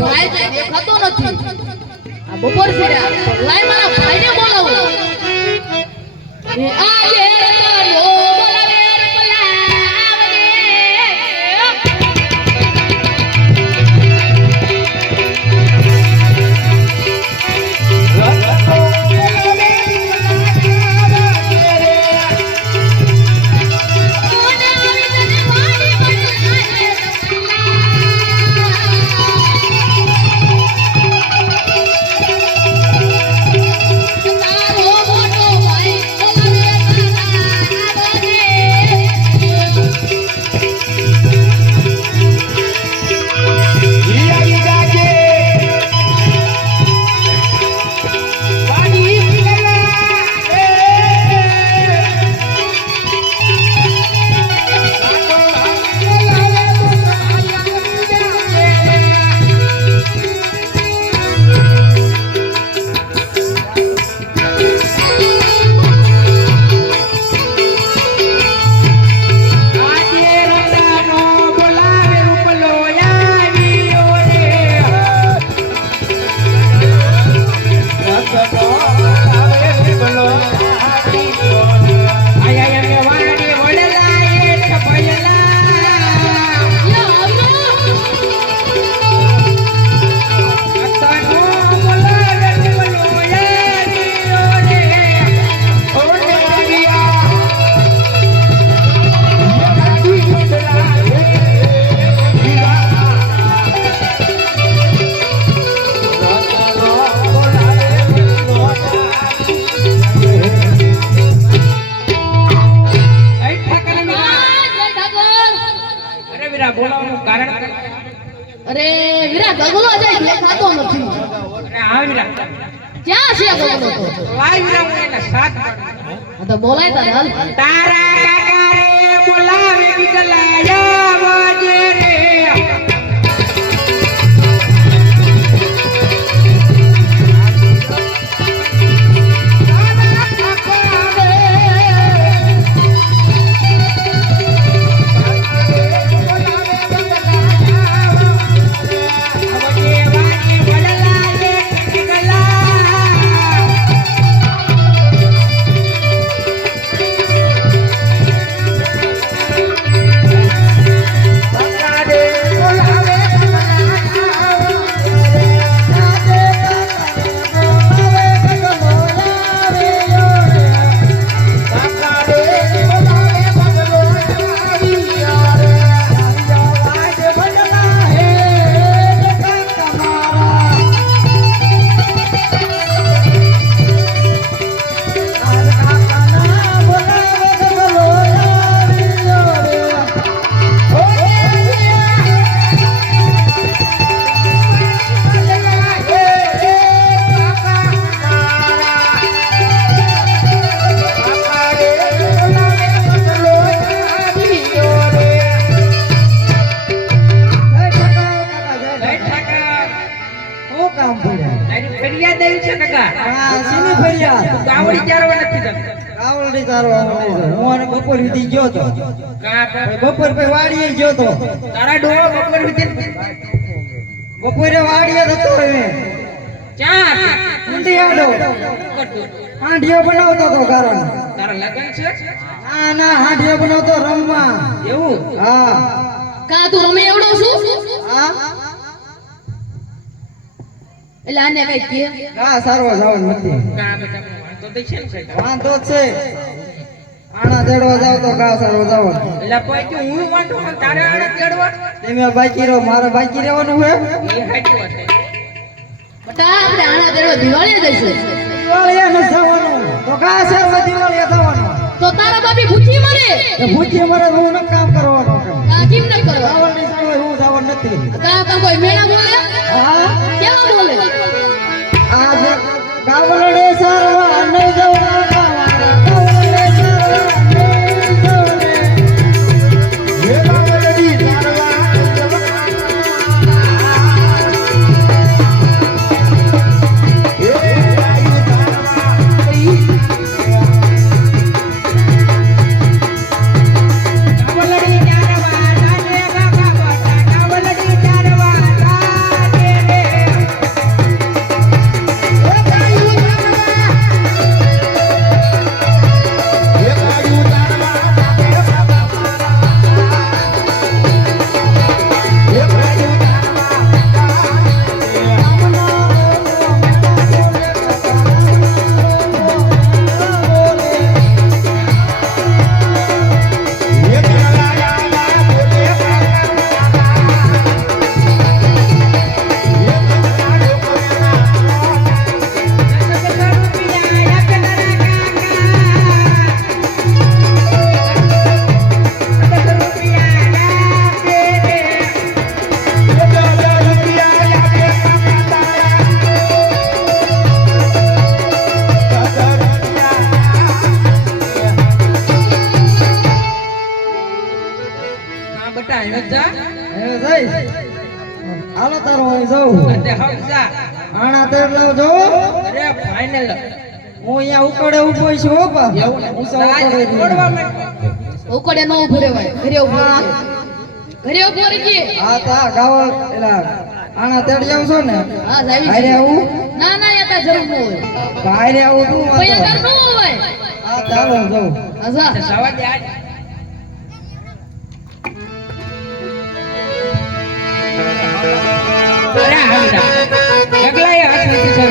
ભાઈ તો દેખાતો નથી. આ બપોર છે લાય મારા ભાઈને બોલાવો. એ અરે વીરા ગગલો જાય દેખાતો નથી. ક્યાં છે ગગલો તો આ તો બોલાય તારે હાલ. તારા કાકા રે બોલાવે વિકલાયા વાજે રે. ફરિયાદ આવી છે કાકા ગાવડી ચારવા નથી જતી? હું અને બપોર સુધી ગયો તો. કાકા બપોર પછી વાડીએ ગયો તો. તારા ડોહો બપોર સુધી બપોરે વાડીએ જતો હવે ચાર. ઊંધિયાડો હાંડિયો બનાવતો તો કારણ તારા લગન છે? ના ના હાંડિયો બનાવતો રમવા. એવું? હા. કા તું રમે એવડો શું હા? એટલે આને કઈ કે? હા સારવા જાવ નથી કા બેટા વાંધો તો છે ને સાહેબ વાંધો છે. આણા દેડવા જાવ તો કા સારો જાવ એટલે પછી હું વાંધો તારે આને તેડવા? તમે બાકી રહો મારે બાકી રહેવાનું હોય એ હાચી વાત બટા આપણે આણા દેડવા દિવાળી જઈશું. દિવાળીએ ન થવાનું તો કા સારવા દિવાળીએ થવાનું તો તારા બાપી ભૂખી મરે? એ ભૂખી મરે હું ન કામ કરવાનું. કા કેમ ન કરો આવડની સારવા હું જાવ નથી. હાલો તારો અહીં જવું અને હમ જા. આણા તેડ લાવ જો. અરે ફાઇનલ હું અહીંયા ઉકળે ઊભો છું હો બા. હું ઉકળે છું. નો ઊભો રહેવાય. ઘરે ઊભો ઘરે ઊભો રહી હા તા ગાવ એલા આણા તેડ જાવ છો ને. હા જાવી હારે છે આવું. ના ના યા જરૂર ન હોય. હારે આવું તું પૈયા વાંધો ન હોય. હા ચાલો જવું હા સવા દે આજ. ગગલાએ હાથ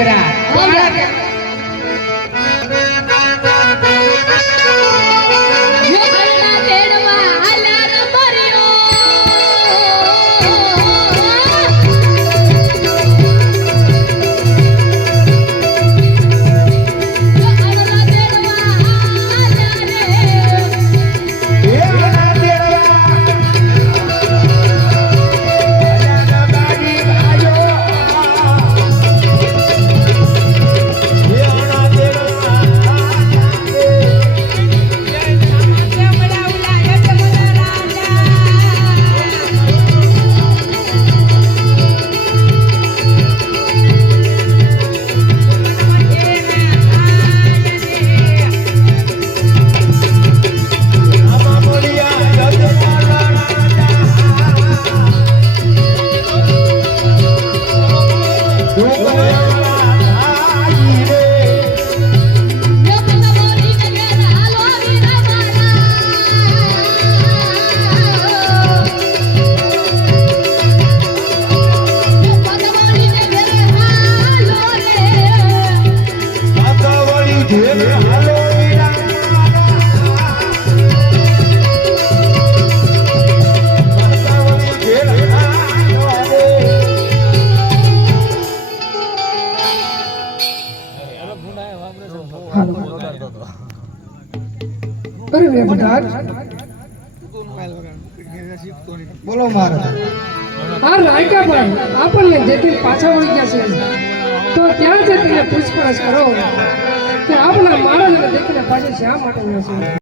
અરે રાયકા ભાઈ આપણને જેથી પાછા વળી ગયા છે તો ત્યાં જઈને પૂછપરછ કરો કે આપણા મહારાજને દેખીને પાછા શા માટે છે